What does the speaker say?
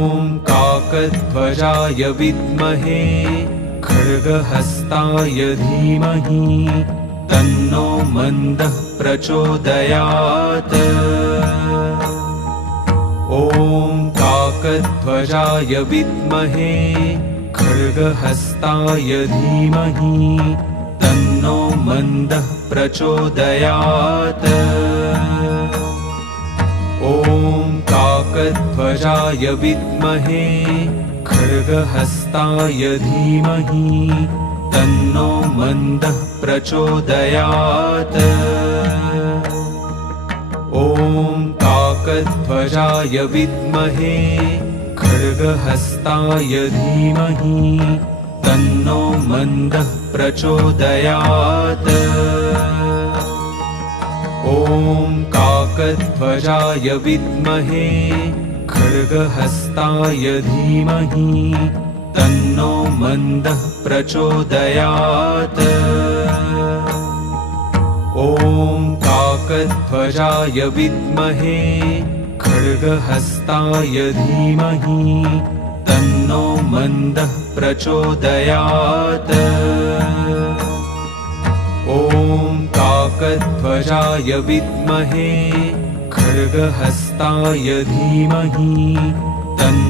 ॐ काकध्वजाय विद्महे खड्गहस्ताय धीमहि तन्नो मन्दः प्रचोदयात्। ॐ काकध्वजाय विद्महे खड्गहस्ताय धीमहि तन्नो मन्दः प्रचोदयात्। ॐ काकध्वजाय विद्महे खड्गहस्ताय धीमहि तन्नो मन्दः प्रचोदयात्। ॐ काकध्वजाय विद्महे खड्गहस्ताय धीमहि तन्नो मन्दः प्रचोदयात्। ॐ काकध्वजाय विद्महे खड्गहस्ताय धीमहि तन्नो मन्दः प्रचोदयात्। ॐ काकध्वजाय विद्महे खड्गहस्ताय धीमहि तन्नो मन्दः प्रचोदयात्। ॐ काकध्वजाय विद्महे खड्गहस्ताय धीमहि तन्नो